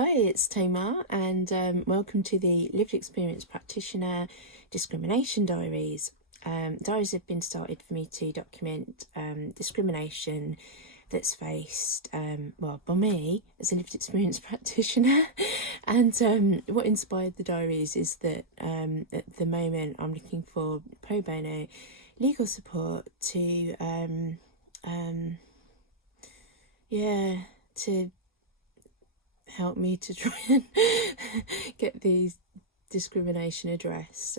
Hi, it's Tamar, and welcome to the Lived Experience Practitioner Discrimination Diaries. Diaries have been started for me to document discrimination that's faced, by me as a lived experience practitioner. And what inspired the diaries is that at the moment I'm looking for pro bono legal support to, to help me to try and get these discrimination addressed.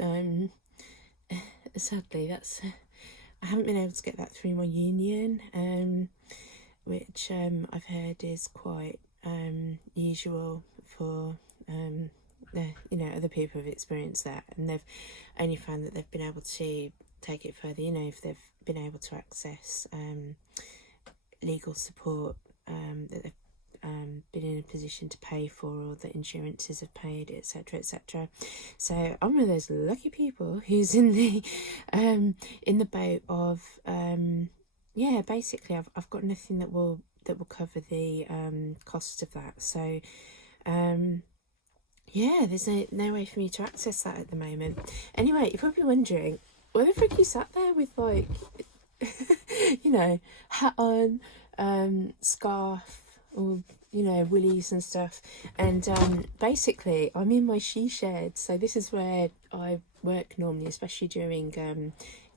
Sadly, I haven't been able to get that through my union, which I've heard is quite usual for other people who've experienced that, and they've only found that they've been able to take it further. If they've been able to access legal support that they've been in a position to pay for, or that insurances have paid, etc., etc. So I'm one of those lucky people who's in the boat of basically I've got nothing that will cover the cost of that. So there's no way for me to access that at the moment. Anyway, you're probably wondering, why the frick you sat there with like hat on, scarf, or willies and stuff, and basically I'm in my she shed. So this is where I work normally, especially during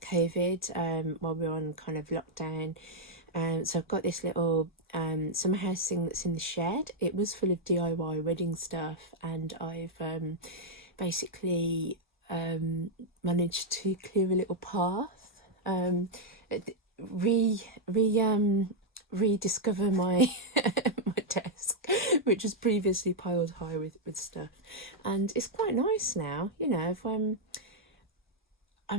COVID, while we're on kind of lockdown. So I've got this little summer house thing that's in the shed. It was full of DIY wedding stuff, and I've basically managed to clear a little path, rediscover my my desk, which was previously piled high with stuff, and it's quite nice now. If when I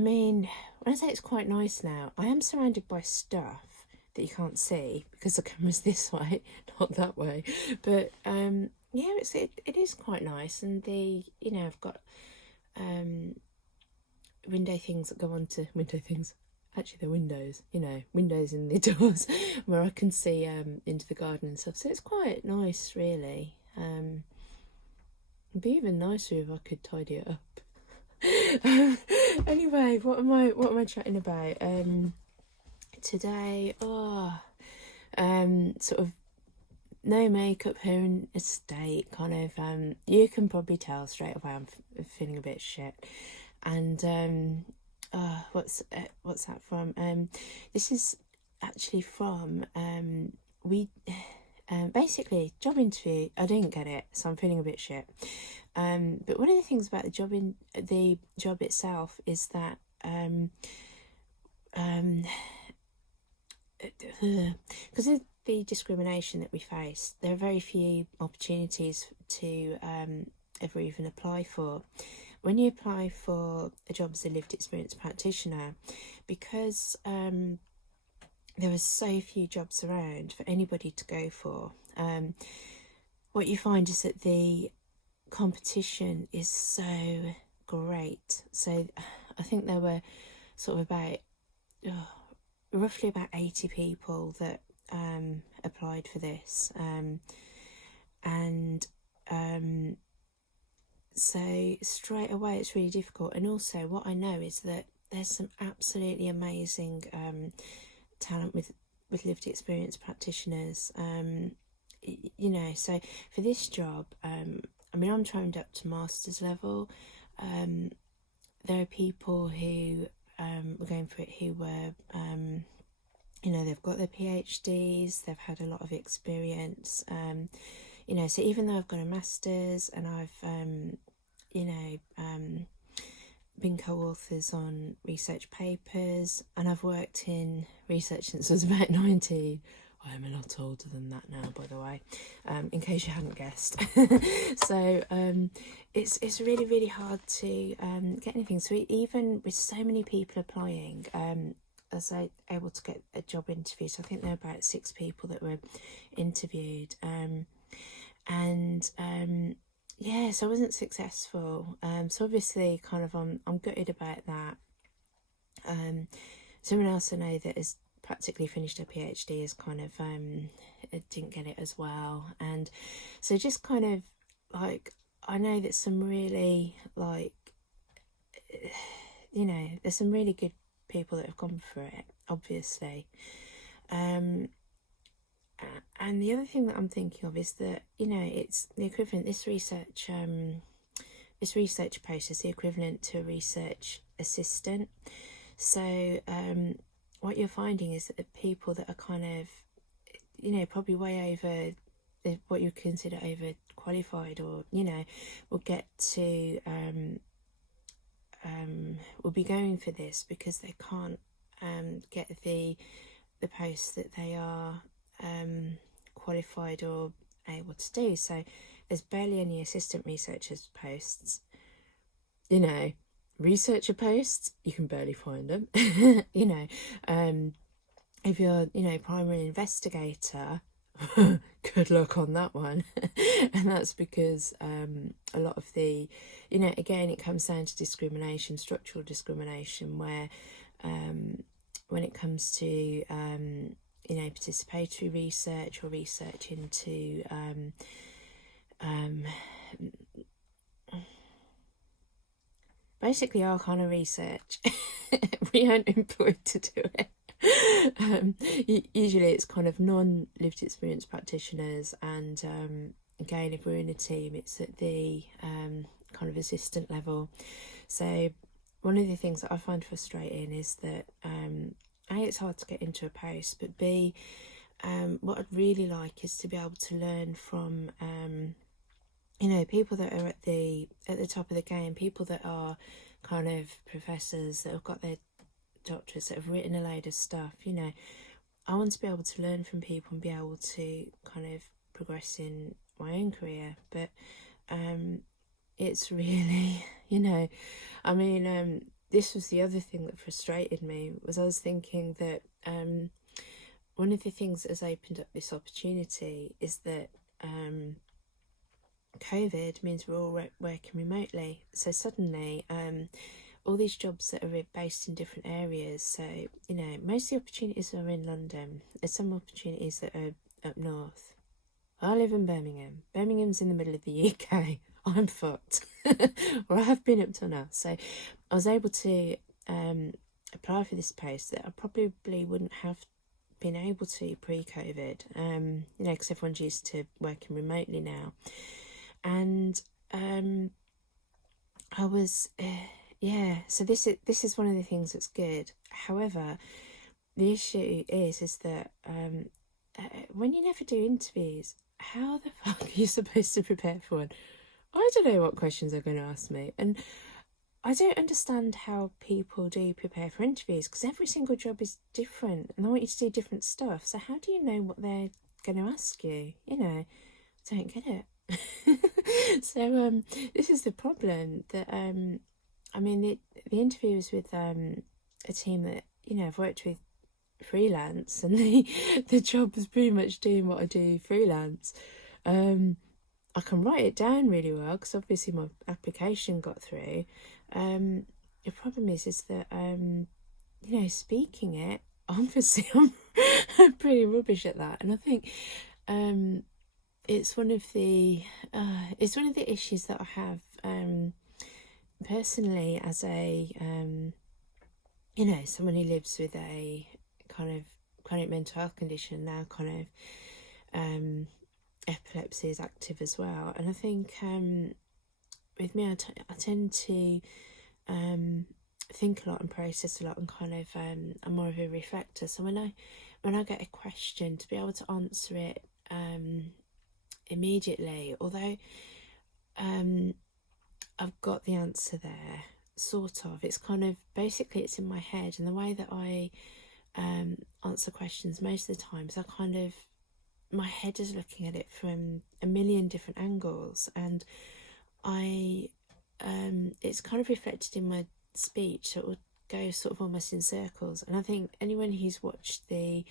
say it's quite nice now, I am surrounded by stuff that you can't see because the camera's this way, not that way, but it is quite nice. And I've got window things that go onto window things. Actually, they're windows, windows in the doors where I can see into the garden and stuff. So it's quite nice, really. It'd be even nicer if I could tidy it up. Anyway, what am I chatting about today? Sort of no makeup, hair in a state, kind of. You can probably tell straight away I'm feeling a bit shit, and what's that from? This is actually from basically job interview. I didn't get it, so I'm feeling a bit shit. But one of the things about the job itself is that because of the discrimination that we face, there are very few opportunities to ever even apply for. When you apply for a job as a lived experience practitioner, because there are so few jobs around for anybody to go for, what you find is that the competition is so great. So I think there were sort of roughly about 80 people that applied for this, so straight away it's really difficult. And also what I know is that there's some absolutely amazing talent with lived experience practitioners. So for this job, I'm trained up to master's level. There are people who were going for it who were they've got their PhDs, they've had a lot of experience, so even though I've got a master's and I've been co-authors on research papers, and I've worked in research since I was about 19. I am a lot older than that now, by the way, in case you hadn't guessed. So it's really, really hard to get anything. So even with so many people applying, I was able to get a job interview. So I think there were about 6 people that were interviewed, so I wasn't successful. So obviously, kind of, I'm gutted about that. Someone else I know that has practically finished a PhD is kind of didn't get it as well, and so just kind of like, I know that some really, like, you know, there's some really good people that have gone for it, obviously. And the other thing that I'm thinking of is that, you know, it's the equivalent, this research post is the equivalent to a research assistant. So what you're finding is that the people that are kind of, you know, probably way over what you consider overqualified, or, you know, will get to will be going for this because they can't get the posts that they are qualified or able to do. So there's barely any assistant researchers posts. You know, researcher posts, you can barely find them. You know, if you're, you know, primary investigator, good luck on that one. And that's because a lot of the, you know, again, it comes down to discrimination, structural discrimination, where when it comes to you know, participatory research or research into basically our kind of research, we aren't employed to do it. Usually it's kind of non-lived experience practitioners, and again, if we're in a team, it's at the kind of assistant level. So one of the things that I find frustrating is that A, it's hard to get into a post, but B, what I'd really like is to be able to learn from you know, people that are at the top of the game, people that are kind of professors that have got their doctorates, that have written a load of stuff. You know, I want to be able to learn from people and be able to kind of progress in my own career. But it's really, you know, I mean, this was the other thing that frustrated me, was I was thinking that one of the things that has opened up this opportunity is that COVID means we're all working remotely. So suddenly all these jobs that are based in different areas, so, you know, most of the opportunities are in London. There's some opportunities that are up north. I live in Birmingham. Birmingham's in the middle of the UK. I'm fucked. Or I have been up till now. So I was able to apply for this post that I probably wouldn't have been able to pre-COVID, you know, because everyone's used to working remotely now. And I was, yeah, so this is one of the things that's good. However, the issue is that when you never do interviews, how the fuck are you supposed to prepare for one? I don't know what questions they're going to ask me, and I don't understand how people do prepare for interviews, because every single job is different and they want you to do different stuff. So how do you know what they're going to ask you? You know, I don't get it. So this is the problem, that I mean, the interview was with a team that, you know, I've worked with freelance, and the job was pretty much doing what I do freelance. I can write it down really well because obviously my application got through. The problem is that you know, speaking it, obviously I'm pretty rubbish at that, and I think it's one of the issues that I have personally, as a you know, someone who lives with a kind of chronic mental health condition now. Kind of epilepsy is active as well, and I think with me, I tend to think a lot and process a lot, and kind of I'm more of a reflector. So when I get a question, to be able to answer it immediately, although I've got the answer there, sort of, it's kind of, basically it's in my head, and the way that I answer questions most of the times, I kind of, my head is looking at it from a million different angles, and it's kind of reflected in my speech, so it would go sort of almost in circles. And I think anyone who's watched the,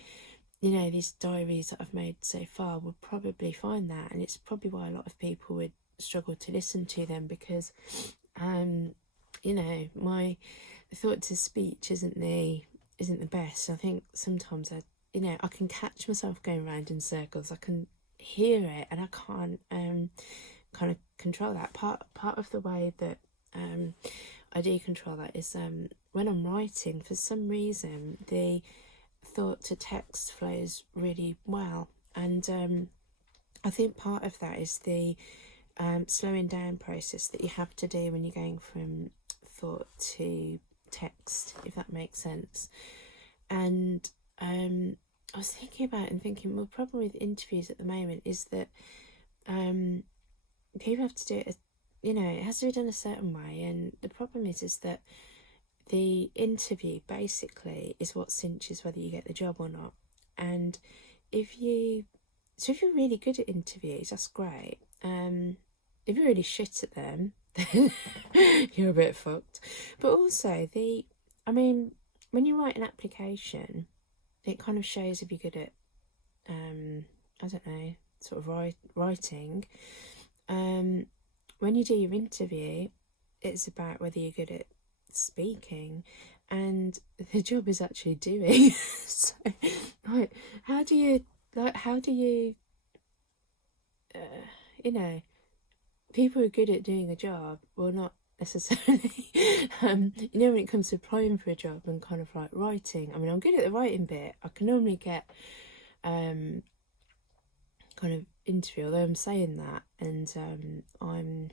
you know, these diaries that I've made so far would probably find that, and it's probably why a lot of people would struggle to listen to them, because you know, my thought to speech isn't the best. I think sometimes I can catch myself going around in circles. I can hear it, and I can't kind of control that. Part of the way that I do control that is when I'm writing, for some reason the thought to text flows really well, and I think part of that is the slowing down process that you have to do when you're going from thought to text, if that makes sense. And I was thinking about it and thinking, well, the problem with interviews at the moment is that people have to do it, it has to be done a certain way, and the problem is that the interview basically is what cinches whether you get the job or not. And if you're really good at interviews, that's great. If you're really shit at them, then you're a bit fucked. But also when you write an application, it kind of shows if you're good at I don't know, sort of writing. When you do your interview, it's about whether you're good at speaking, and the job is actually doing. So, like, how do you people who are good at doing a job will not necessarily when it comes to applying for a job and kind of like writing, I'm good at the writing bit. I can normally get kind of interview, although I'm saying that, and I'm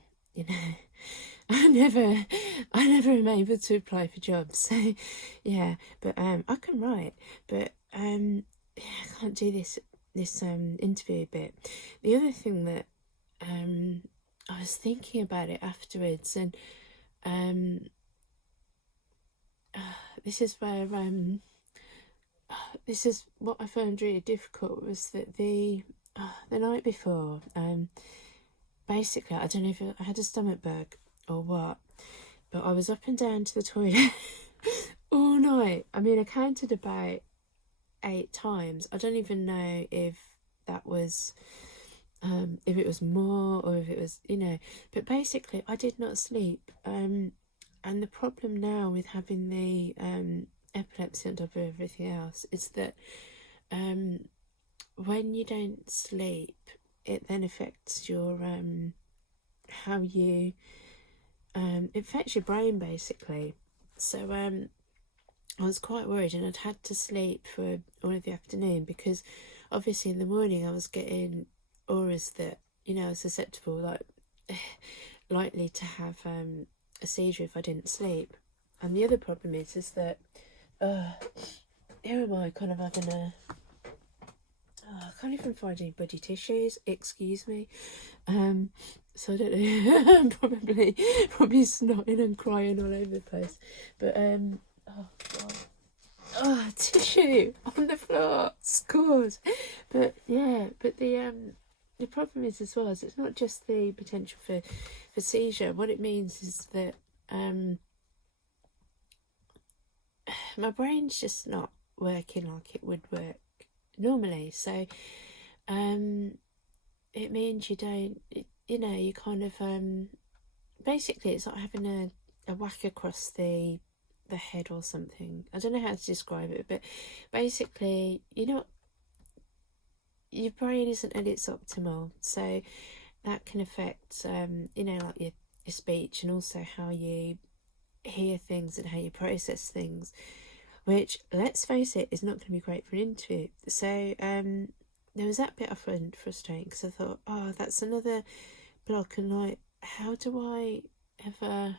I never am able to apply for jobs, so yeah, but I can write, but I can't do this interview bit. The other thing that I was thinking about it afterwards, and this is where this is what I found really difficult, was that the night before, basically, I don't know if I had a stomach bug or what, but I was up and down to the toilet all night. I counted about 8 times. I don't even know if that was if it was more or if it was, but basically I did not sleep, and the problem now with having the epilepsy on top of everything else is that when you don't sleep, it then affects your how you it affects your brain basically. So I was quite worried, and I'd had to sleep for all of the afternoon, because obviously in the morning I was getting auras that I was susceptible, like likely to have a seizure if I didn't sleep. And the other problem is that here am I kind of having a I can't even find any bloody tissues, excuse me. So I don't know, I'm probably snotting and crying all over the place. But oh god, tissue on the floor, scores. But yeah, but the problem is as well, is it's not just the potential for seizure. What it means is that my brain's just not working like it would work normally. So it means you don't, you kind of basically it's like having a whack across the head or something. I don't know how to describe it, but basically, your brain isn't at its optimal, so that can affect like your speech, and also how you hear things and how you process things, which, let's face it, is not going to be great for an interview. So there was that bit I found frustrating, because I thought, oh, that's another block, and like, how do I ever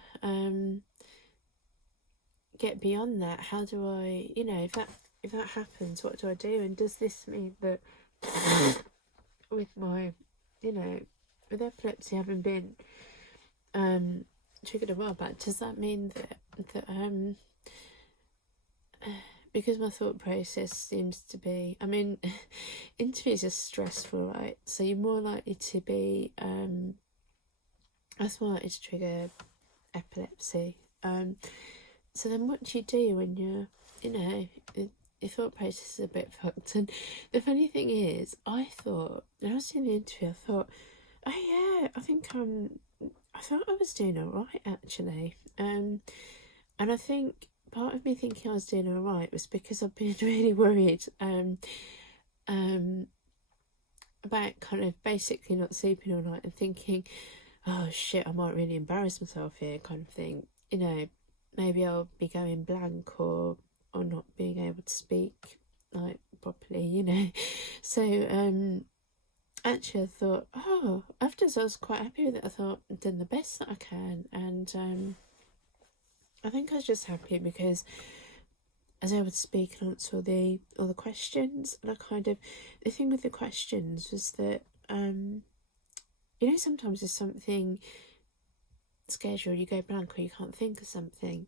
get beyond that? How do I, if that happens, what do I do? And does this mean that with my, with epilepsy having been triggered a while back, does that mean that because my thought process seems to be, interviews are stressful, right? So you're more likely to be that's more likely to trigger epilepsy. So then what do you do when you're, your thought process is a bit fucked? And the funny thing is, I thought, when I was doing the interview, I thought, oh yeah, I thought I was doing alright, actually. And I think part of me thinking I was doing alright was because I've been really worried about kind of basically not sleeping all night and thinking, oh shit, I might really embarrass myself here, kind of thing. You know, maybe I'll be going blank or not being able to speak like properly, you know. So actually I thought, oh, afterwards I was quite happy with it. I thought I've done the best that I can, and I think I was just happy because I was able to speak and answer all the questions. And I kind of, the thing with the questions was that you know, sometimes there's something scares you or you go blank or you can't think of something,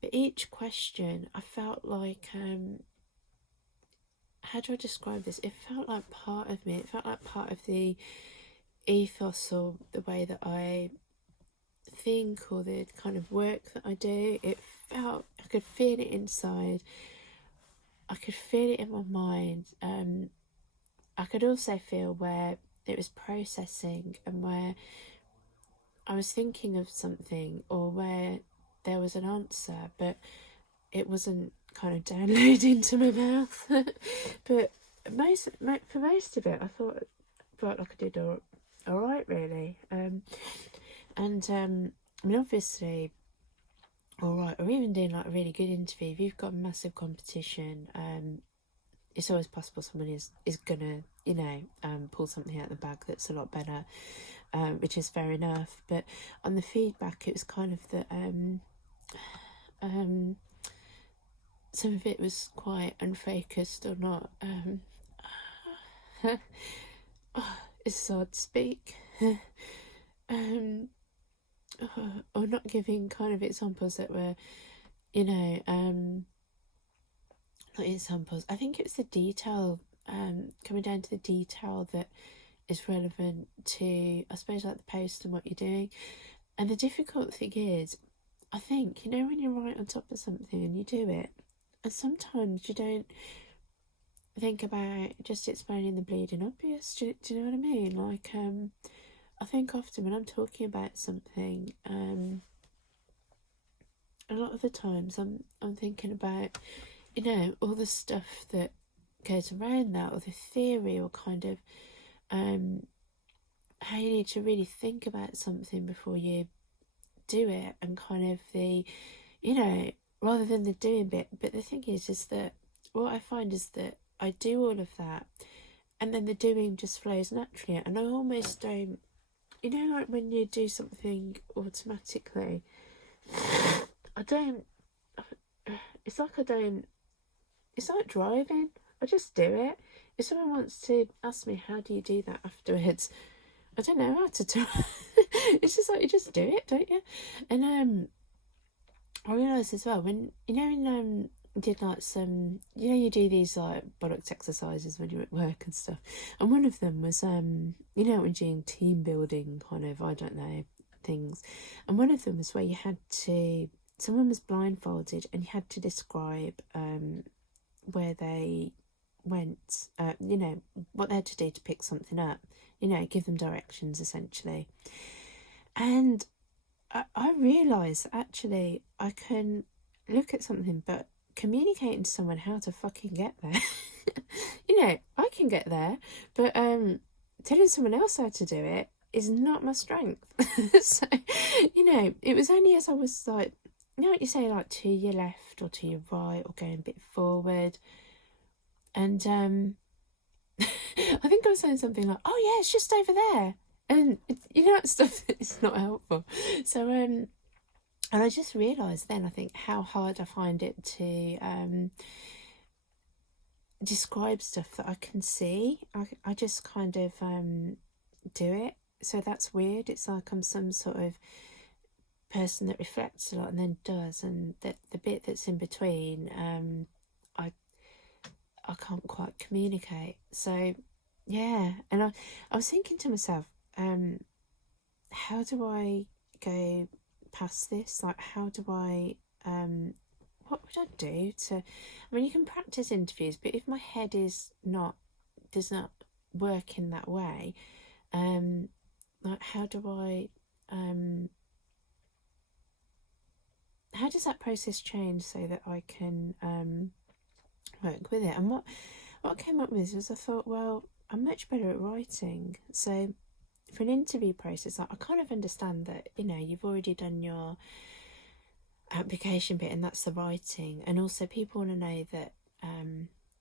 but each question I felt like how do I describe this? It felt like part of me. It felt like part of the ethos or the way that I think or the kind of work that I do. It felt, I could feel it inside. I could feel it in my mind. I could also feel where it was processing and where I was thinking of something or where there was an answer, but it wasn't kind of downloading to my mouth. But for most of it, I felt like I did all right, really. I mean, obviously, all right, or even doing like a really good interview, if you've got a massive competition, it's always possible someone is gonna, you know, pull something out of the bag that's a lot better, which is fair enough. But on the feedback, it was kind of that some of it was quite unfocused or not. It's hard to speak. Or not giving kind of examples that were, you know, not examples. I think it's the detail, coming down to the detail that is relevant to, I suppose, like the post and what you're doing. And the difficult thing is, I think, you know, when you're right on top of something and you do it, and sometimes you don't think about just explaining the bleeding obvious. Do you know what I mean? Like, I think often when I'm talking about something, a lot of the times I'm thinking about, you know, all the stuff that goes around that, or the theory, or kind of how you need to really think about something before you do it, and kind of the, you know, rather than the doing bit. But the thing is that what I find is that I do all of that, and then the doing just flows naturally, and I almost don't, you know, like when you do something automatically, I don't, it's like I don't, it's like driving, I just do it. If someone wants to ask me how do you do that afterwards, I don't know how to do it. It's just like you just do it, don't you? And I realised as well, when, you know, when did like some, you know, you do these like bollocks exercises when you're at work and stuff, and one of them was you know, when you're doing team building kind of, I don't know, things, and one of them was where you had to, someone was blindfolded and you had to describe where they went, you know, what they had to do to pick something up, you know, give them directions essentially. And I realised actually I can look at something, but communicating to someone how to fucking get there, you know, I can get there, but telling someone else how to do it is not my strength. So, you know, it was only as I was like, you know what you say, like to your left or to your right or going a bit forward, and I think I was saying something like, oh yeah, it's just over there, and you know, stuff that is not helpful. So and I just realised then, I think, how hard I find it to describe stuff that I can see. I just kind of do it. So that's weird. It's like I'm some sort of person that reflects a lot and then does, and that the bit that's in between, I can't quite communicate. So yeah, and I was thinking to myself, how do I go past this? Like, how do I what would I do to, I mean, you can practice interviews, but if my head does not work in that way, like how do I how does that process change so that I can work with it? And what came up with was, I thought, well, I'm much better at writing. So for an interview process, I kind of understand that, you know, you've already done your application bit and that's the writing, and also people want to know that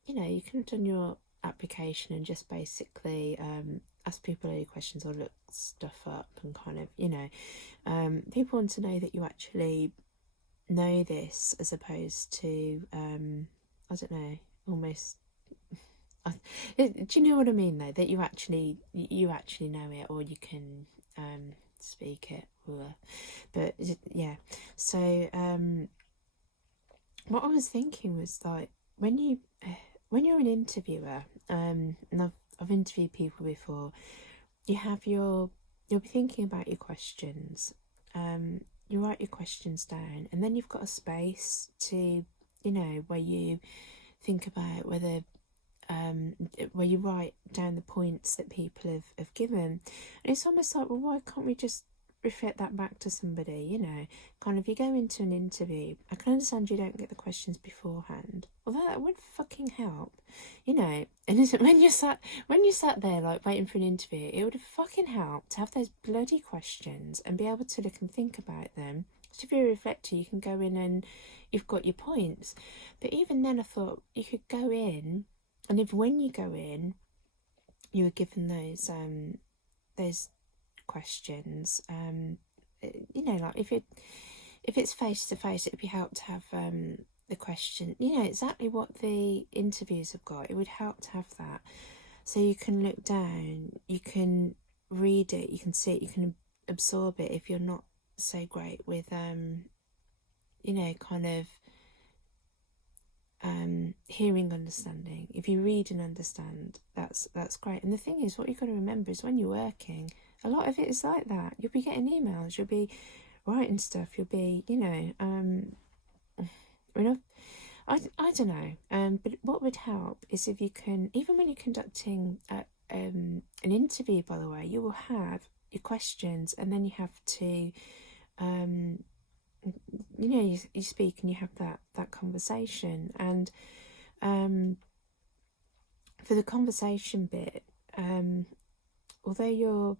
you know, you can have done your application and just basically ask people any questions or look stuff up and kind of, you know, people want to know that you actually know this, as opposed to I don't know, almost do you know what I mean though, that you actually know it, or you can speak it, but yeah. So what I was thinking was, like, when you're an interviewer, and I've interviewed people before, you'll be thinking about your questions, you write your questions down, and then you've got a space to, you know, where you think about where you write down the points that people have given. And it's almost like, well, why can't we just reflect that back to somebody, you know? Kind of, you go into an interview, I can understand you don't get the questions beforehand, although that would fucking help, you know. And when you sat there, like, waiting for an interview, it would have fucking helped to have those bloody questions and be able to look and think about them. So if you're a reflector, you can go in and you've got your points. But even then, I thought you could go in, and if when you go in, you were given those questions, you know, like if it's face to face, it'd be help to have the question, you know, exactly what the interviews have got. It would help to have that, so you can look down, you can read it, you can see it, you can absorb it. If you're not so great with you know, kind of hearing understanding, if you read and understand, that's great. And the thing is, what you've got to remember is, when you're working, a lot of it is like that. You'll be getting emails, you'll be writing stuff, you'll be, you know, I don't know, but what would help is if you can, even when you're conducting an interview, by the way, you will have your questions, and then you have to you know, you speak and you have that conversation. And for the conversation bit, although you're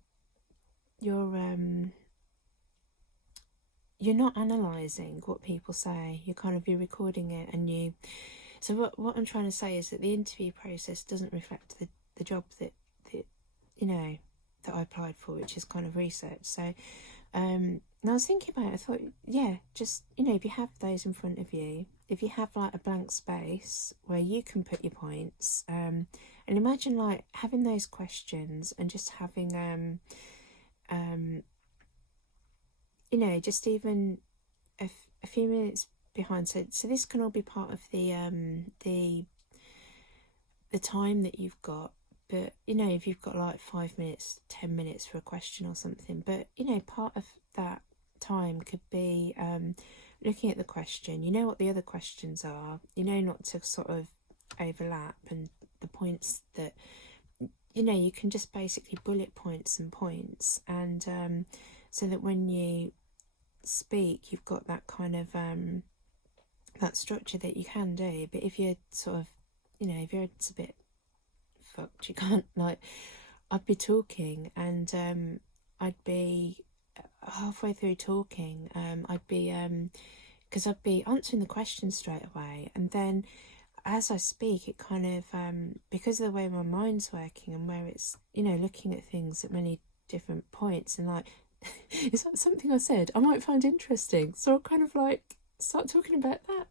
not analysing what people say, you're recording it, and so what I'm trying to say is that the interview process doesn't reflect the job that you know, that I applied for, which is kind of research. So and I was thinking about it, I thought, yeah, just, you know, if you have those in front of you, if you have like a blank space where you can put your points, and imagine like having those questions and just having you know, just even a few minutes behind. So this can all be part of the time that you've got. But, you know, if you've got like 5 minutes, 10 minutes for a question or something, but, you know, part of that time could be looking at the question. You know what the other questions are, you know, not to sort of overlap, and the points that, you know, you can just basically bullet points and points, and so that when you speak, you've got that kind of that structure that you can do. But if you're sort of, you know, if you're a bit fucked, you can't, like, I'd be talking, and I'd be halfway through talking, I'd be because I'd be answering the question straight away, and then as I speak, it kind of because of the way my mind's working and where it's, you know, looking at things at many different points, and like is that something I said I might find interesting, so I'll kind of like start talking about that.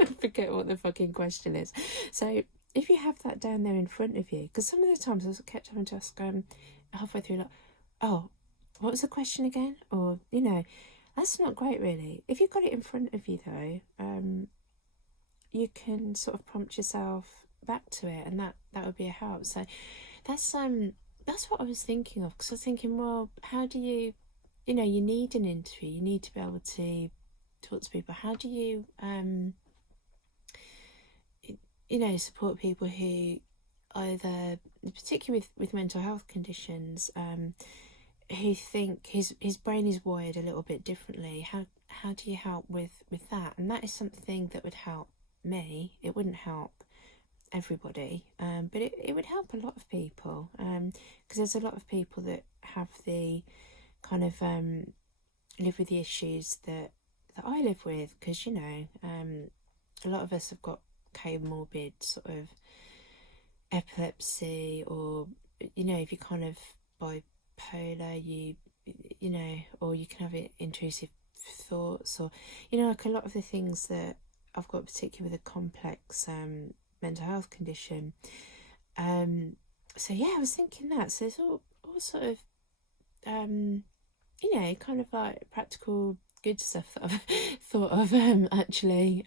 I forget what the fucking question is. So if you have that down there in front of you, because some of the times I kept having to ask halfway through, like, oh, what was the question again? Or, you know, that's not great really. If you've got it in front of you though, you can sort of prompt yourself back to it, and that would be a help. So that's what I was thinking of, because I was thinking, well, how do you, you know, you need an interview, you need to be able to talk to people. How do you you know, support people who either, particularly with mental health conditions, who think his brain is wired a little bit differently? How do you help with that? And that is something that would help me. It wouldn't help everybody, but it would help a lot of people, because there's a lot of people that have the kind of live with the issues that I live with, because a lot of us have got comorbid sort of epilepsy, or if you're kind of bipolar, or you can have intrusive thoughts, or like a lot of the things that I've got, particularly with a complex mental health condition. So yeah, I was thinking that. So it's all sort of kind of like practical good stuff that I've thought of actually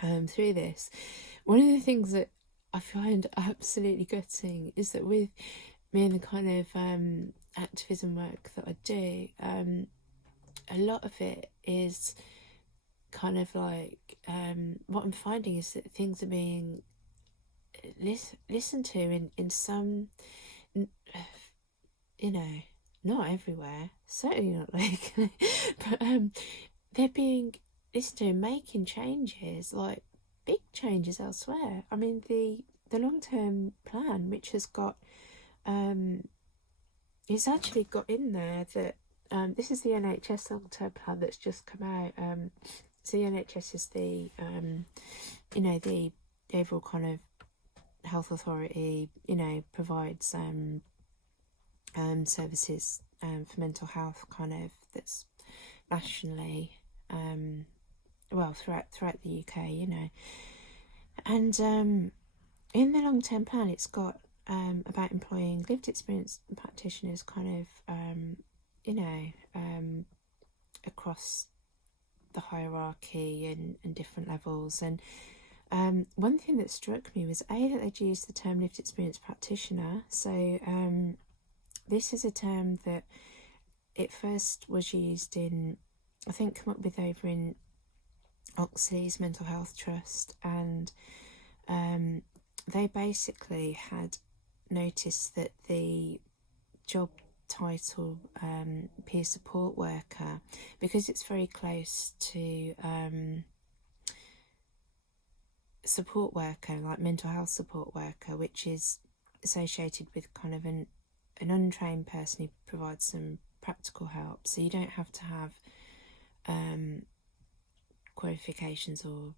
through this. One of the things that I find absolutely gutting is that with me and the kind of activism work that I do, a lot of it is kind of like what I'm finding is that things are being listened to in some, not everywhere, certainly not locally, but they're being listened to and making changes, like big changes elsewhere. I mean, the long-term plan, which has got it's actually got in there that this is the NHS long-term plan that's just come out. So the NHS is the the overall kind of health authority, provides services for mental health, kind of, that's nationally, throughout the UK, and in the long-term plan it's got about employing lived experience practitioners, kind of across the hierarchy and different levels. And one thing that struck me was that they'd used the term lived experience practitioner. So this is a term that it first was used in, I think, come up with over in Oxley's Mental Health Trust, and they basically had noticed that the job title peer support worker, because it's very close to support worker, like mental health support worker, which is associated with kind of an untrained person who provides some practical help. So you don't have to have qualifications or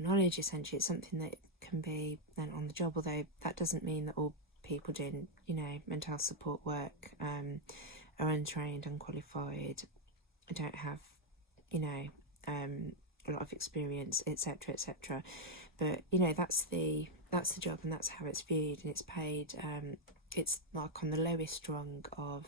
knowledge. Essentially, it's something that can be done on the job, although that doesn't mean that all people doing mental health support work are untrained, unqualified, don't have a lot of experience, etc., etc. But that's the job, and that's how it's viewed, and it's paid. It's like on the lowest rung of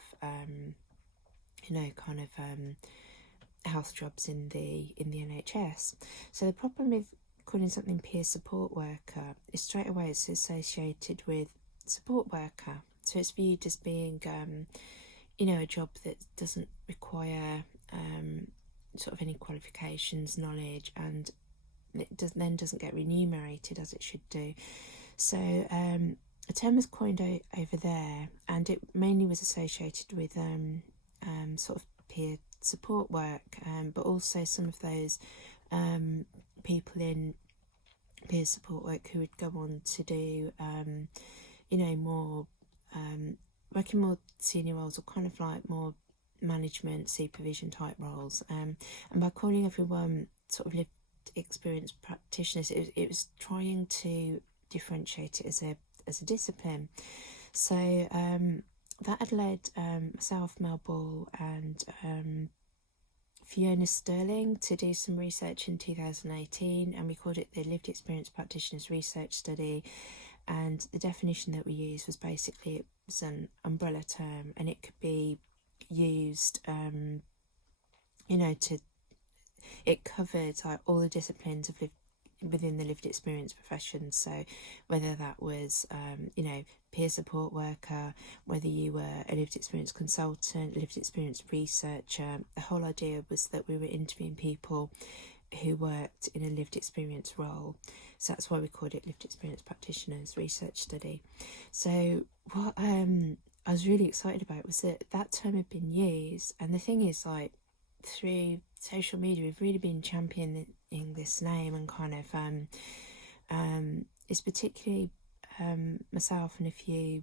health jobs in the NHS. So the problem with calling something peer support worker is straight away it's associated with support worker. So it's viewed as being a job that doesn't require sort of any qualifications, knowledge, and it doesn't get remunerated as it should do. So a term was coined over there, and it mainly was associated with sort of peer support work, but also some of those people in peer support work who would go on to do more working more senior roles, or kind of like more management, supervision type roles, and by calling everyone sort of lived experience practitioners, it was trying to differentiate it as a discipline. So that had led myself, Mel Ball, and Fiona Sterling to do some research in 2018, and we called it the Lived Experience Practitioners Research Study. And the definition that we used was basically, it was an umbrella term, and it could be used it covered like all the disciplines of within the lived experience profession. So whether that was peer support worker, whether you were a lived experience consultant, lived experience researcher, the whole idea was that we were interviewing people who worked in a lived experience role. So that's why we called it Lived Experience Practitioners Research Study. So what I was really excited about was that term had been used, and the thing is, like, through social media we've really been championing this name and kind of it's particularly myself and a few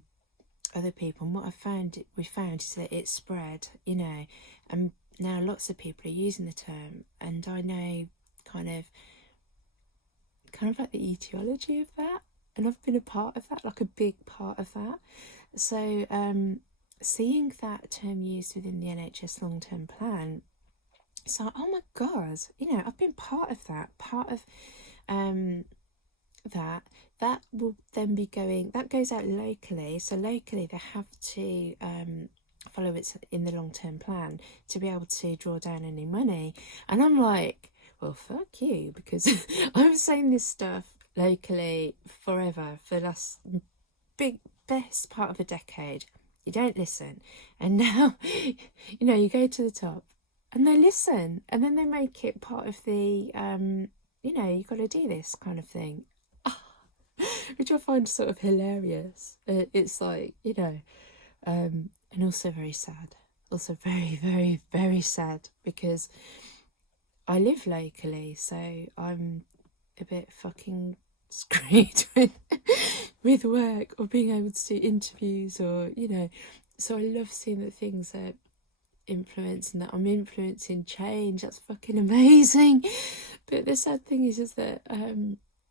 other people, and what we found is that it's spread, you know, and now lots of people are using the term, and I know kind of like the etiology of that, and I've been a part of that, like a big part of that. So seeing that term used within the NHS long-term plan, it's like, oh my god, you know, I've been part of that, that will then be going, that goes out locally, so locally they have to follow it in the long-term plan to be able to draw down any money. And I'm like, well, fuck you, because I'm saying this stuff locally forever, for the last best part of a decade. You don't listen, and now you know, you go to the top and they listen, and then they make it part of the you know, you got to do this kind of thing, which I find sort of hilarious. It's like, you know, and also very sad, also very, very, very sad, because I live locally, so I'm a bit fucking screwed with work or being able to do interviews, or, you know, so I love seeing that things are influencing, that I'm influencing change. That's fucking amazing. But the sad thing is that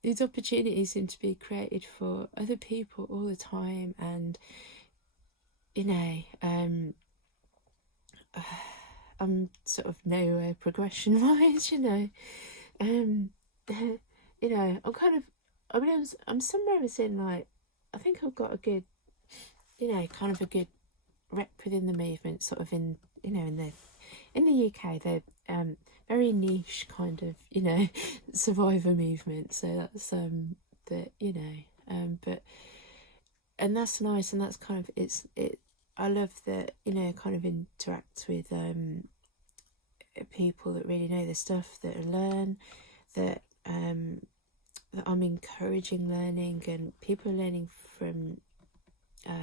these opportunities seem to be created for other people all the time, and you know, I'm sort of nowhere progression wise, you know. You know, I'm kind of, I mean, I'm somewhere within, like, I think I've got a good, you know, kind of a good rep within the movement, sort of in, you know, in the UK, they're very niche kind of, you know, survivor movement. So that's that, you know, but, and that's nice, and that's kind of, I love that, you know, kind of interact with people that really know their stuff, that learn, that that I'm encouraging learning, and people are learning from I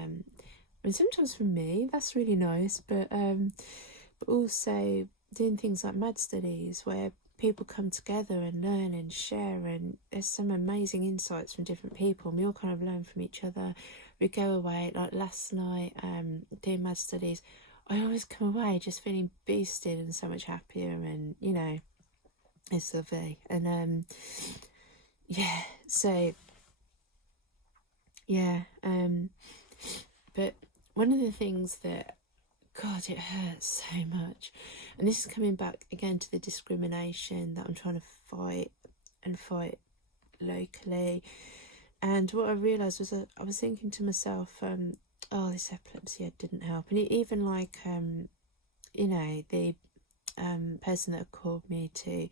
mean, sometimes from me, that's really nice, but also doing things like mad studies where people come together and learn and share, and there's some amazing insights from different people, and we all kind of learn from each other. We go away, like last night, doing mad studies, I always come away just feeling boosted and so much happier, and you know, it's lovely. And yeah, so yeah, but one of the things that, God, it hurts so much, and this is coming back again to the discrimination that I'm trying to fight locally. And what I realised was I was thinking to myself, oh, this epilepsy didn't help. And even like, you know, the person that called me to,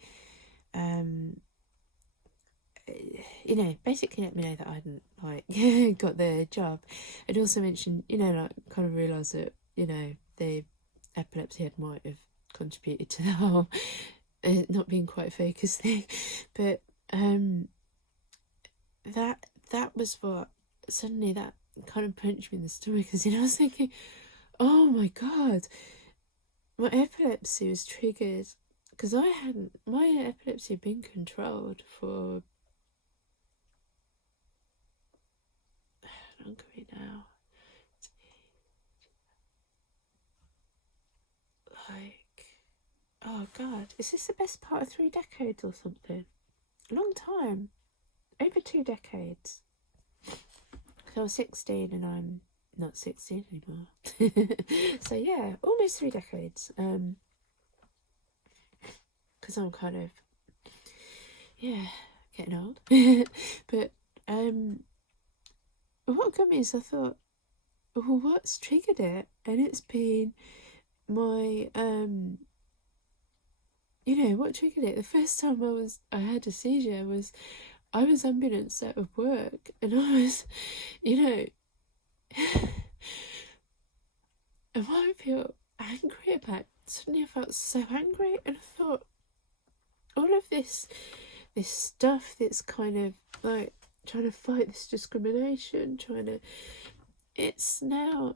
you know, basically let me know that I hadn't, like, got the job. I'd also mentioned, you know, like, kind of realised that, you know, the epilepsy might have contributed to the whole not being quite focused thing. But that was what, suddenly that kind of punched me in the stomach, because, you know, I was thinking, oh my god, my epilepsy was triggered because my epilepsy had been controlled for, how long are we now, like, oh god, is this the best part of 3 decades or something? A long time, over 2 decades. So I was 16 and I'm not 16 anymore. So yeah, almost 3 decades. Because I'm kind of, yeah, getting old. But what got me is I thought, well, what's triggered it? And it's been my you know, what triggered it? The first time I had a seizure was, I was ambulance out of work, and I was, you know, and I feel angry about, suddenly I felt so angry, and I thought, all of this stuff that's kind of like trying to fight this discrimination, it's now,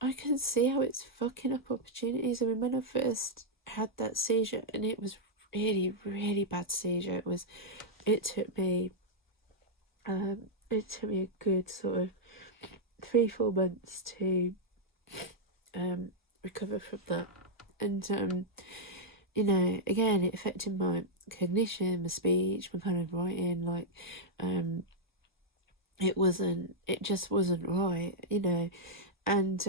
I can see how it's fucking up opportunities. I mean, when I first had that seizure, and it was really, really bad seizure, it took me It took me a good sort of 3-4 months to recover from that. And again, it affected my cognition, my speech, my kind of writing. Like, it just wasn't right, And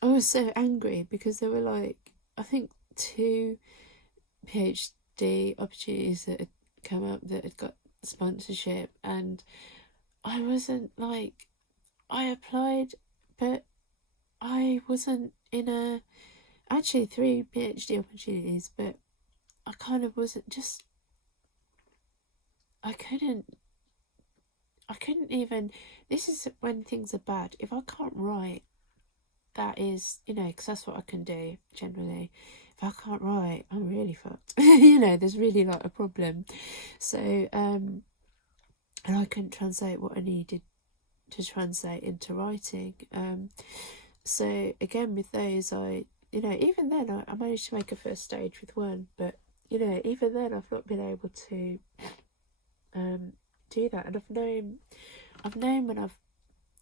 I was so angry because there were like, I think 2 PhD opportunities that had come up that had got sponsorship, and I wasn't like, I applied, but I wasn't in a, actually 3 PhD opportunities, but I kind of wasn't, just, I couldn't even, this is when things are bad. If I can't write, that is, because that's what I can do generally. If I can't write, I'm really fucked. There's really like a problem. So, and I couldn't translate what I needed to translate into writing. So again, with those, even then, I managed to make a first stage with one, but even then, I've not been able to do that. And I've known when I've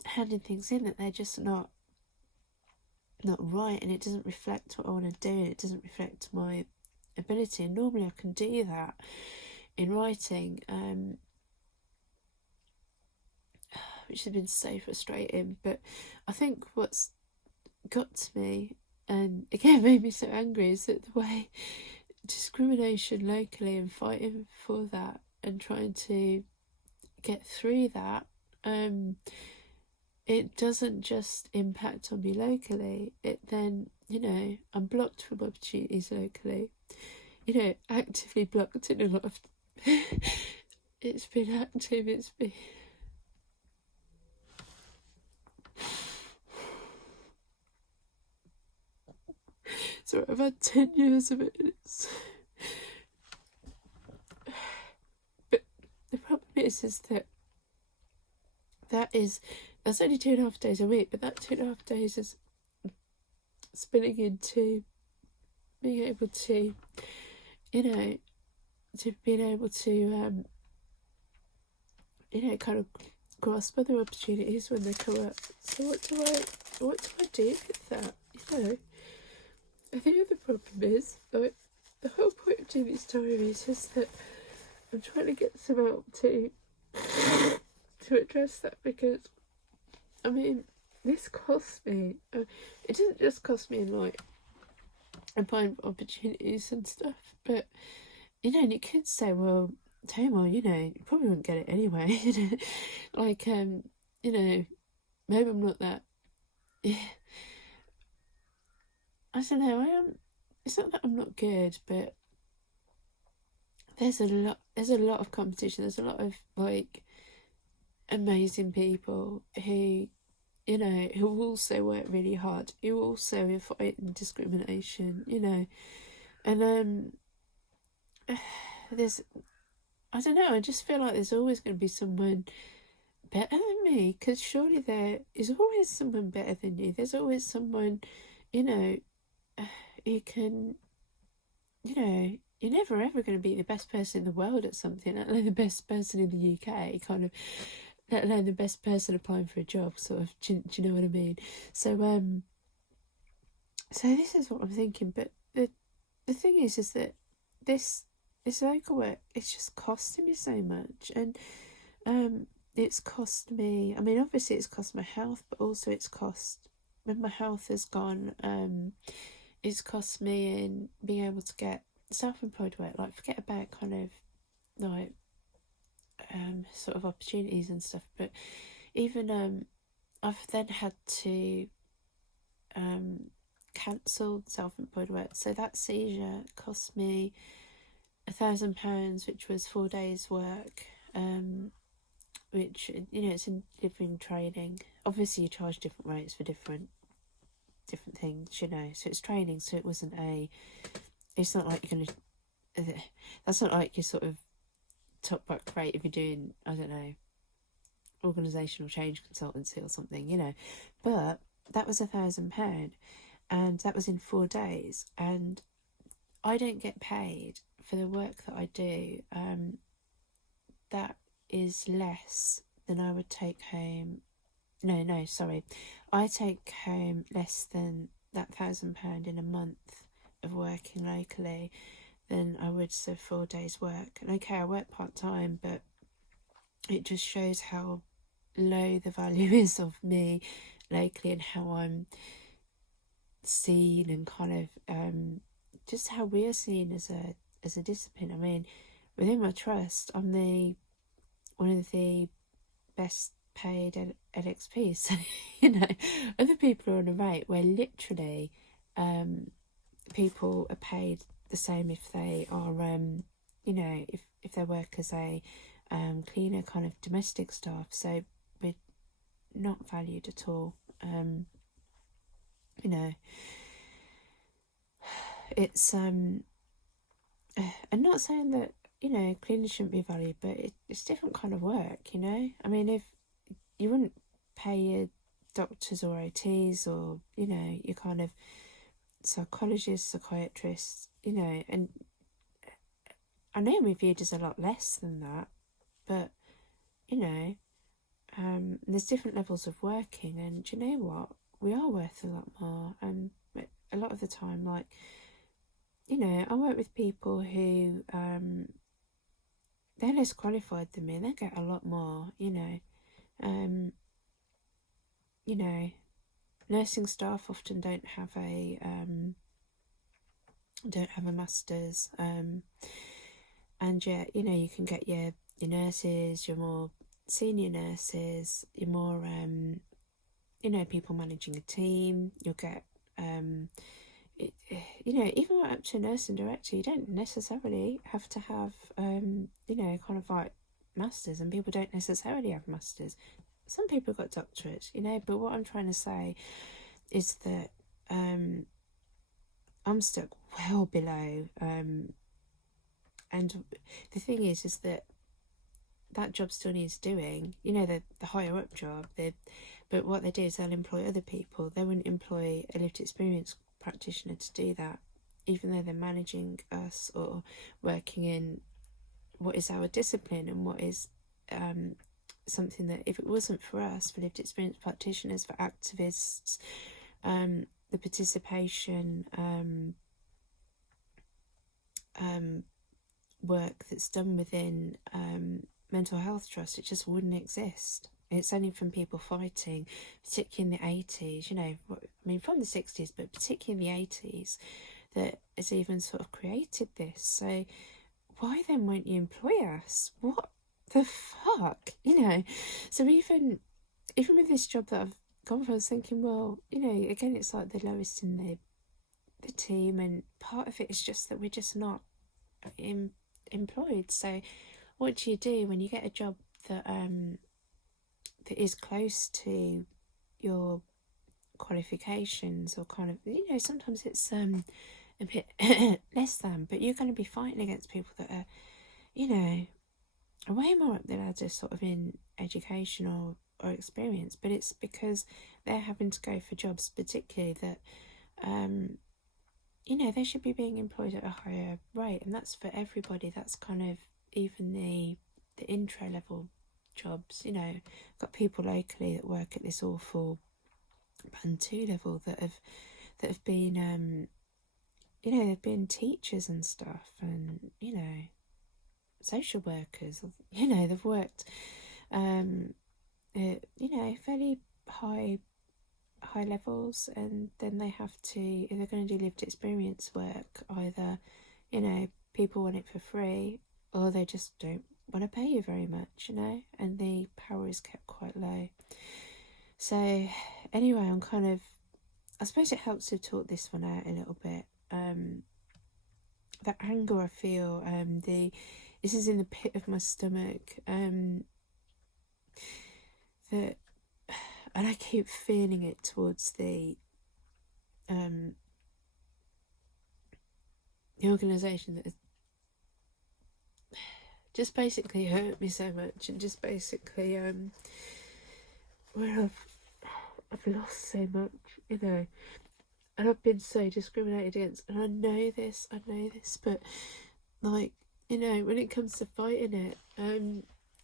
handed things in that they're just not right, and it doesn't reflect what I want to do, and it doesn't reflect my ability. And normally I can do that in writing, which has been so frustrating. But I think what's got to me, and again made me so angry, is that the way discrimination locally and fighting for that and trying to get through that, it doesn't just impact on me locally. It then, I'm blocked from opportunities locally. Actively blocked in a lot of it's been active, it's been so I've had 10 years of it. But the problem is that's only 2.5 days a week, but that 2.5 days is spilling into being able to, to being able to, kind of grasp other opportunities when they come up. So what do I do with that? I think the problem is, like, the whole point of doing these diaries is that I'm trying to get some help to address that, because this costs me. It doesn't just cost me in like applying for opportunities and stuff, but and you could say, well, Tamar, you probably wouldn't get it anyway. Like maybe I'm not that. Yeah, I don't know. I am. It's not that I'm not good, but there's a lot of competition. There's a lot of like amazing people who who also work really hard, who also are fighting discrimination, and there's, I don't know, I just feel like there's always going to be someone better than me, because surely there is always someone better than you. There's always someone, who can, you're never ever going to be the best person in the world at something, let alone the best person in the UK, kind of, let alone the best person applying for a job, sort of. Do you know what I mean? So so this is what I'm thinking. But the thing is that this local work, it's just costing me so much, and it's cost me. I mean, obviously it's cost my health, but also it's cost, when my health has gone, it's cost me in being able to get self-employed work. Like, forget about kind of like sort of opportunities and stuff, but even I've then had to cancel self-employed work. So that seizure cost me £1,000, which was 4 days work, which, it's in living training. Obviously you charge different rates for different things, so it's training, so it wasn't it's not like you're gonna that's not like your sort of top buck rate if you're doing, I don't know, Organisational Change Consultancy or something, but that was £1,000, and that was in 4 days, and I don't get paid for the work that I do. That is less than I would take home. No, sorry. I take home less than that £1,000 in a month of working locally than I would for 4 days work. And okay, I work part-time, but it just shows how low the value is of me locally and how I'm seen, and kind of just how we are seen as a discipline. I mean, within my trust, I'm one of the best paid LXPs. So, other people are on a rate where literally people are paid the same if they are, if they work as a cleaner, kind of domestic staff. So we're not valued at all. It's I'm not saying that cleaners shouldn't be valued, but it's different kind of work. I mean, if you wouldn't pay your doctors or OTs or your kind of psychologists, psychiatrists, and I know we're viewed as a lot less than that, but there's different levels of working, and do you know what, we are worth a lot more. And a lot of the time, like, I work with people who they're less qualified than me, and they get a lot more. Nursing staff often don't have a master's, and yet you can get your nurses, your more senior nurses, your more people managing a team. You'll get even right up to nursing director. You don't necessarily have to have kind of like masters, and people don't necessarily have masters. Some people have got doctorates, but what I'm trying to say is that I'm stuck well below, and the thing is that job still needs doing, the higher up job. But what they do is they'll employ other people. They wouldn't employ a lived experience practitioner to do that, even though they're managing us or working in what is our discipline, and what is something that, if it wasn't for us, for lived experience practitioners, for activists, the participation work that's done within mental health trust, it just wouldn't exist. It's only from people fighting, particularly in the 80s, from the 60s, but particularly in the 80s, that has even sort of created this. So why then won't you employ us? What the fuck? So even with this job that I've gone for, I was thinking, well, again, it's like the lowest in the team, and part of it is just that we're just not employed. So what do you do when you get a job that that is close to your qualifications, or kind of, sometimes it's a bit less than, but you're going to be fighting against people that are way more up the ladder, sort of in education or experience. But it's because they're having to go for jobs particularly that they should be being employed at a higher rate, and that's for everybody. That's kind of even the intro level jobs. Got people locally that work at this awful band 2 level that have been they've been teachers and stuff, and social workers. They've worked fairly high levels, and then they have to, if they're going to do lived experience work, either people want it for free, or they just don't want to pay you very much, and the power is kept quite low. So anyway, I suppose it helps to talk this one out a little bit. That anger I feel, this is in the pit of my stomach, that, and I keep feeling it towards the organisation that has just basically hurt me so much, and just basically where I've lost so much, and I've been so discriminated against, and I know this, but like, when it comes to fighting it,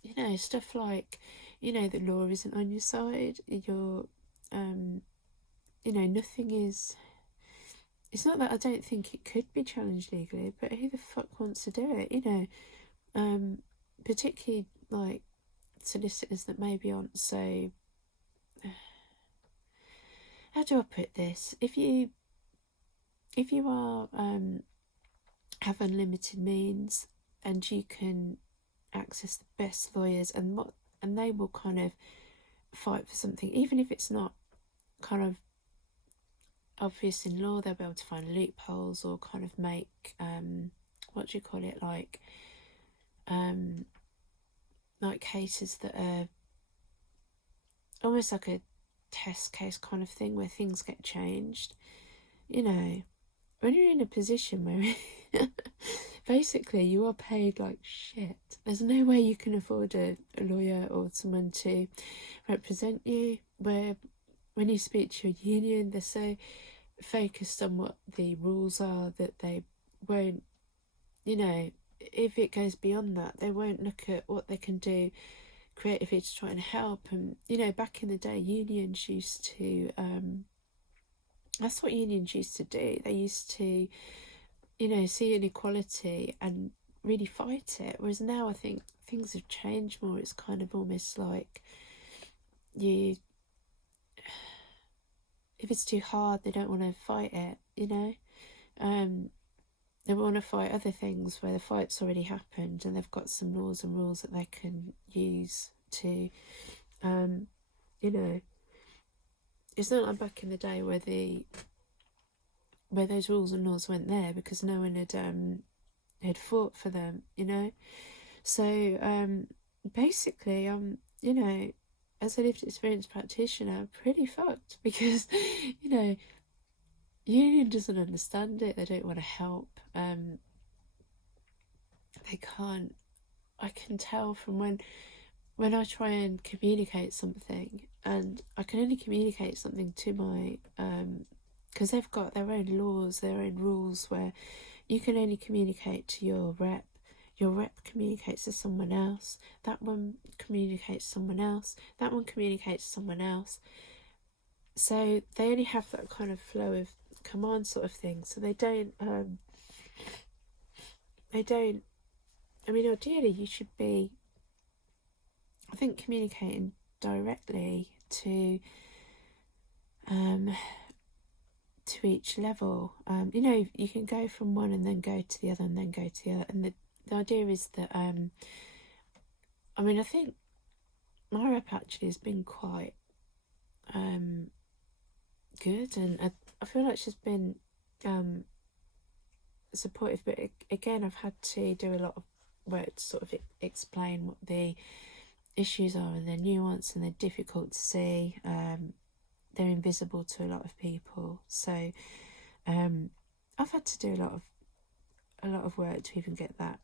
you know, stuff like, you know, the law isn't on your side. You're, you know, nothing is. It's not that I don't think it could be challenged legally, but who the fuck wants to do it? You know, particularly like solicitors that maybe aren't so. How do I put this? If you are have unlimited means and you can access the best lawyers and they will kind of fight for something, even if it's not kind of obvious in law, they'll be able to find loopholes or kind of make what do you call it, like cases that are almost like a test case kind of thing where things get changed. You know, when you're in a position where basically you are paid like shit, there's no way you can afford a lawyer or someone to represent you, where when you speak to your union they're so focused on what the rules are that they won't, you know, if it goes beyond that they won't look at what they can do creatively to try and help. And you know, back in the day unions used to that's what unions used to do. They used to, you know, see inequality and really fight it, whereas now I think things have changed more. It's kind of almost like you, if it's too hard they don't want to fight it, you know. They want to fight other things where the fight's already happened and they've got some laws and rules that they can use to, you know, it's not like back in the day where those rules and laws weren't there because no one had fought for them, you know. So basically, you know, as a lived experience practitioner, I'm pretty fucked because, you know, union doesn't understand it. They don't want to help. They can't. I can tell from when I try and communicate something, and I can only communicate something to my because they've got their own laws, their own rules, where you can only communicate to your rep. Your rep communicates to someone else. That one communicates to someone else. That one communicates to someone else. So they only have that kind of flow of command sort of thing. So they don't. I mean, ideally, you should be, I think, communicating directly to each level. You know, you can go from one and then go to the other and then go to the other. And the idea is that, I mean, I think my rep actually has been quite good, and I feel like she's been supportive. But again, I've had to do a lot of work to sort of explain what the issues are, and they're nuanced and they're difficult to see. They're invisible to a lot of people. So I've had to do a lot of work to even get that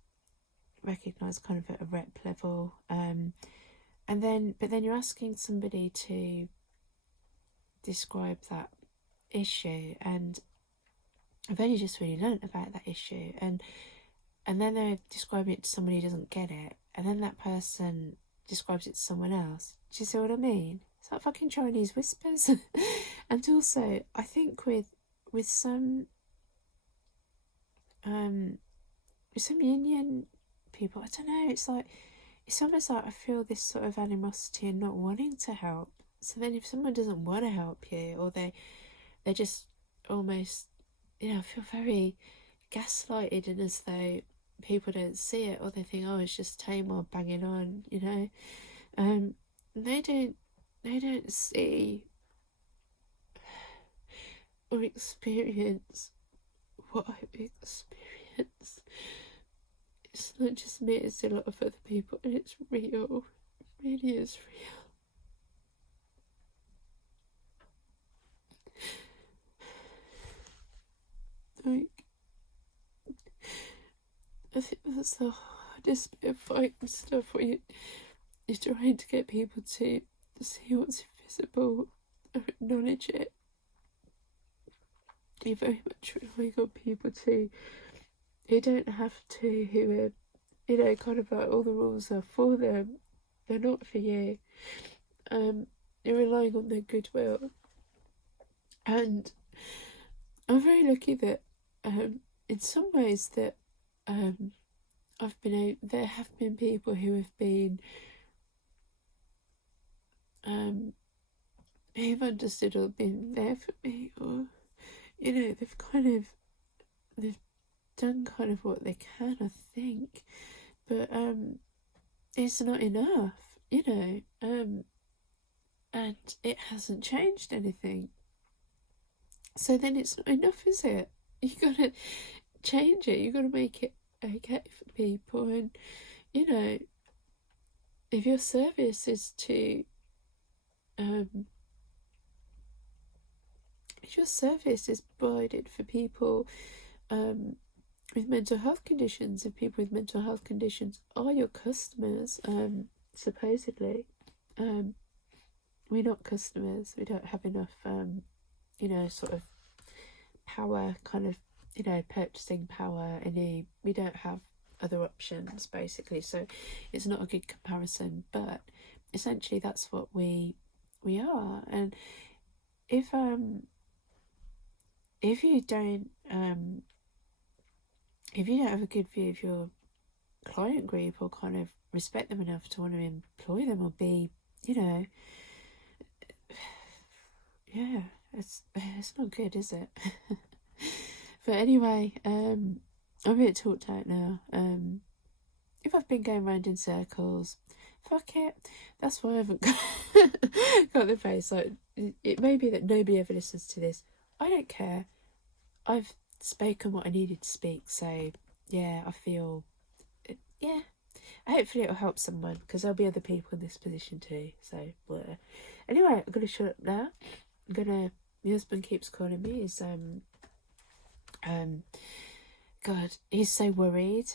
recognised kind of at a rep level. But then you're asking somebody to describe that issue, and I've only just really learnt about that issue, and then they're describing it to somebody who doesn't get it, and then that person describes it to someone else. Do you see what I mean? It's like fucking Chinese whispers. And also, I think with some union people, I don't know, it's almost like I feel this sort of animosity and not wanting to help. So then if someone doesn't want to help you, or they just almost, you know, feel very gaslighted, and as though people don't see it, or they think, oh, it's just Tamar banging on, you know. They don't see or experience what I've experienced. It's not just me, it's a lot of other people, and it's real. It really is real. Like, I think that's the hardest bit of fighting stuff, where you're trying to get people to see what's invisible or acknowledge it. You're very much relying on people who don't have to, who are, you know, kind of like all the rules are for them, they're not for you. You're relying on their goodwill, and I'm very lucky that in some ways that there have been people who have been who've understood or been there for me, or they've done kind of what they can, I think, but it's not enough, and it hasn't changed anything. So then it's not enough, is it? You gotta change it. You gotta make it okay for people, and if your service is to if your service is provided for people with mental health conditions, if people with mental health conditions are your customers, supposedly, we're not customers. We don't have enough sort of power, kind of purchasing power. We don't have other options, basically, so it's not a good comparison, but essentially that's what we are. And if you don't have a good view of your client group, or kind of respect them enough to want to employ them, or be it's not good, is it? But anyway, I'm a bit talked out now. If I've been going round in circles, fuck it. That's why I haven't got the face. Like, it may be that nobody ever listens to this. I don't care. I've spoken what I needed to speak, so yeah, I feel, yeah, hopefully it'll help someone, because there'll be other people in this position too, so bleh. Anyway, I'm gonna shut up now. My husband keeps calling me. God, he's so worried,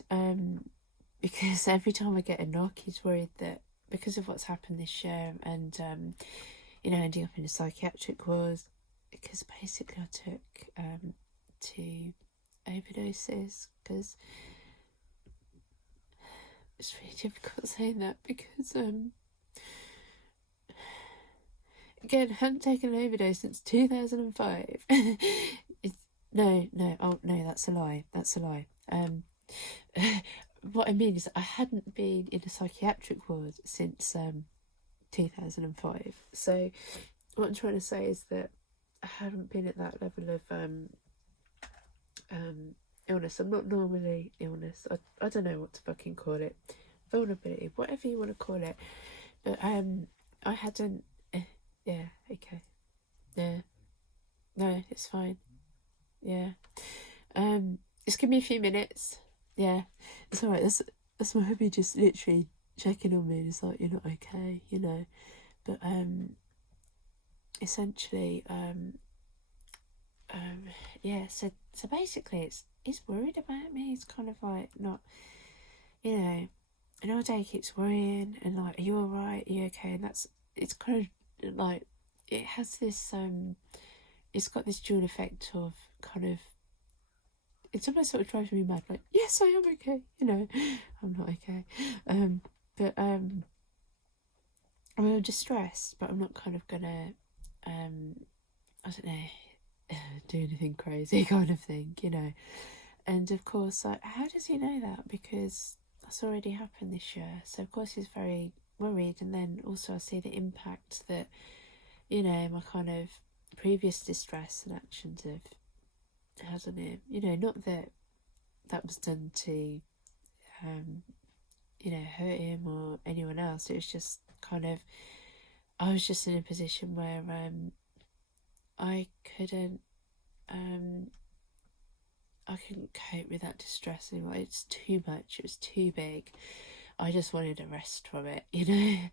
because every time I get a knock, he's worried that because of what's happened this year, and ending up in a psychiatric ward, because basically I took 2 overdoses, because it's really difficult saying that, because again, I haven't taken an overdose since 2005. No, that's a lie. What I mean is I hadn't been in a psychiatric ward since 2005. So what I'm trying to say is that I haven't been at that level of illness. I'm not normally illness. I don't know what to fucking call it. Vulnerability, whatever you want to call it. But I hadn't. Yeah, okay. Yeah. No, it's fine. Yeah. Just give me a few minutes. Yeah. It's alright. That's my hubby just literally checking on me, and it's like, you're not okay, But essentially, yeah, so basically he's worried about me. He's kind of like not, and all day keeps worrying, and like, are you alright? Are you okay? And it's kind of like, it has this it's got this dual effect of kind of, it's almost sort of drives me mad, like, yes, I am okay, I'm not okay, but I'm distressed, but I'm not kind of gonna I don't know, do anything crazy kind of thing, and of course, like, how does he know that? Because that's already happened this year, so of course he's very worried. And then also I see the impact that my kind of previous distress and actions have had on him. Not that was done to hurt him or anyone else. It was just kind of, I was just in a position where I couldn't cope with that distress anymore. It's too much. It was too big. I just wanted a rest from it, and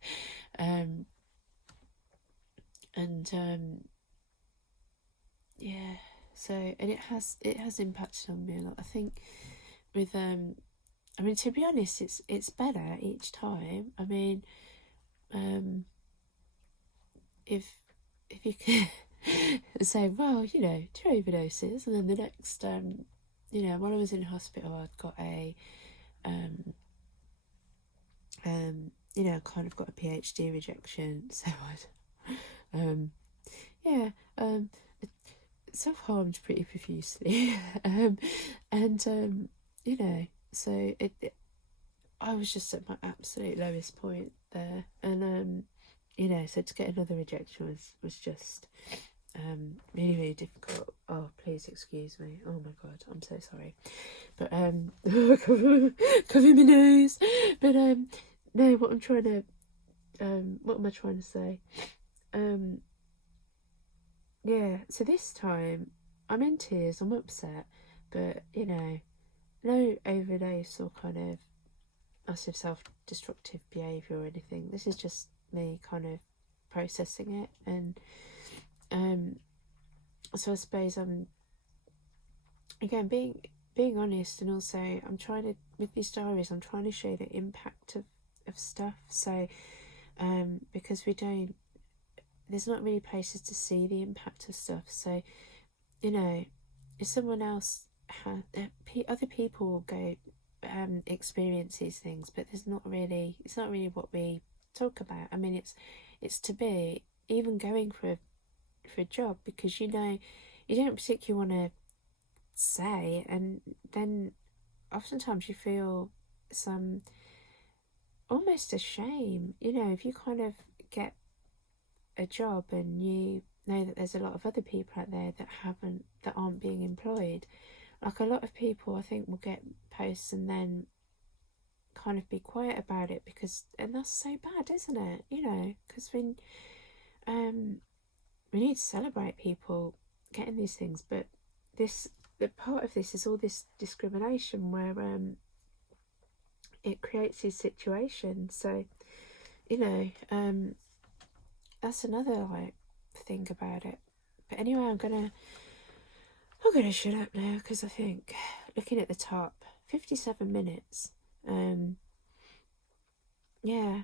yeah. So, and it has impacted on me a lot. I think with I mean, to be honest, it's better each time. I mean, if you can say, well, 2 overdoses, and then the next, when I was in hospital, I'd got you know, I kind of got a PhD rejection, so yeah, self-harmed pretty profusely. And you know, so I was just at my absolute lowest point there, and you know, so to get another rejection was just really, really difficult. Oh, please excuse me. Oh my god, I'm so sorry. But cover my nose. But no, what I'm trying to what am I trying to say? Yeah, so this time I'm in tears, I'm upset, but you know, no overdose or kind of massive self-destructive behaviour or anything. This is just me kind of processing it, and so I suppose I'm again being honest, and also I'm trying to, with these diaries, I'm trying to show the impact of stuff. So because there's not really places to see the impact of stuff. So you know, if someone else other people will go experience these things, but it's not really what we talk about. I mean, it's to be even going for a job, because you know you don't particularly want to say, and then oftentimes you feel some almost a shame, you know, if you kind of get a job and you know that there's a lot of other people out there that aren't being employed. Like, a lot of people, I think, will get posts and then kind of be quiet about it, and that's so bad, isn't it? You know, because we need to celebrate people getting these things, but the part of this is all this discrimination where it creates these situations. So you know, that's another like thing about it. But anyway, I'm gonna shut up now, because I think, looking at the top, 57 minutes. Yeah.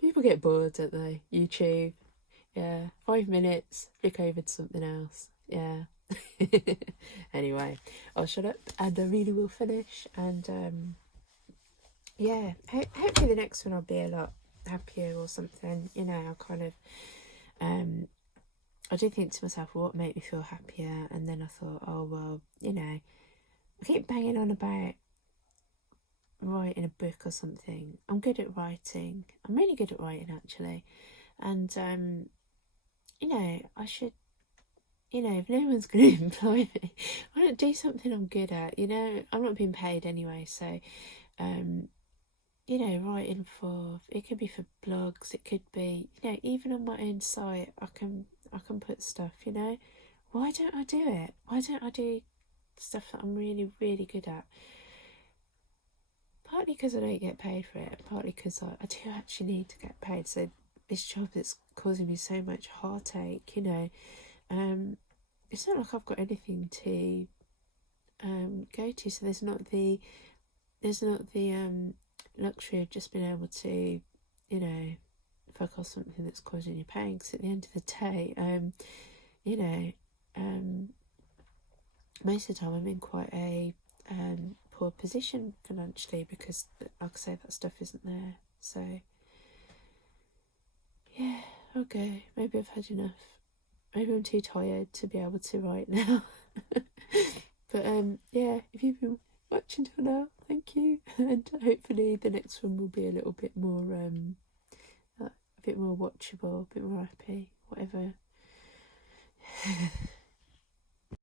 People get bored, don't they? YouTube. Yeah. 5 minutes, flick over to something else. Yeah. Anyway, I'll shut up and I really will finish. And yeah, hopefully the next one I'll be a lot happier or something. You know, I'll kind of I did think to myself, well, what made me feel happier? And then I thought, oh well, you know, I keep banging on about writing a book or something. I'm good at writing. I'm really good at writing, actually. And you know, I should, you know, if no one's going to employ me, why not do something I'm good at? You know, I'm not being paid anyway, so you know, writing for, it could be for blogs, it could be, you know, even on my own site, I can put stuff, you know. Why don't I do it? Why don't I do stuff that I'm really, really good at? Partly because I don't get paid for it, partly because I do actually need to get paid. So this job that's causing me so much heartache, you know, it's not like I've got anything to go to. So there's not the luxury of just being able to, you know, fuck off something that's causing you pain. Because at the end of the day, you know, most of the time I'm in quite a poor position financially, because, like I say, that stuff isn't there. So yeah, okay, maybe I've had enough. Maybe I'm too tired to be able to write now. But yeah, if you've been watching till now, thank you, and hopefully the next one will be a little bit more watchable, a bit more happy, whatever.